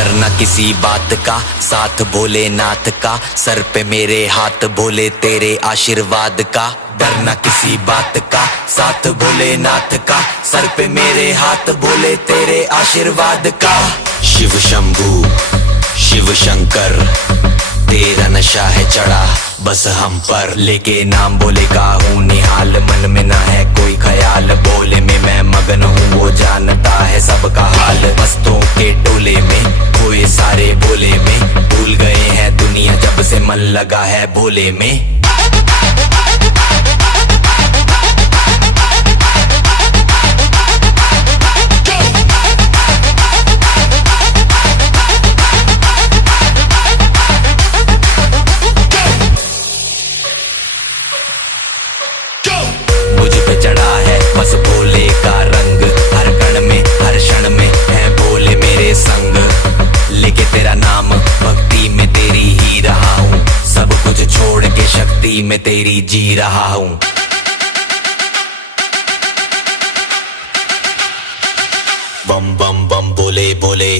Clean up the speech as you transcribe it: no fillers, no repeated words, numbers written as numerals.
डरना किसी बात का, साथ भोलेनाथ का, सर पे मेरे हाथ भोले तेरे आशीर्वाद का। डरना किसी बात का, साथ भोलेनाथ का, सर पे मेरे हाथ भोले तेरे आशीर्वाद का। शिव शंभू शिव शंकर, तेरा नशा है चढ़ा बस हम पर, लेके नाम बोले का हूँ निहाल, मन में ना है कोई ख्याल, बोले में मैं मगन हूँ वो जानता है सबका हाल। मस्तों के टोले में खोए सारे भोले में, भूल गए हैं दुनिया जब से मन लगा है भोले में। मुझ पे चढ़ा है बस भोले का रंग, हर कण में हर क्षण में है भोले मेरे संग, लेके तेरा नाम भक्ति में तेरी ही रहा हूँ, सब कुछ छोड़ के शक्ति में तेरी जी रहा हूँ। बम बम बम बोले बोले।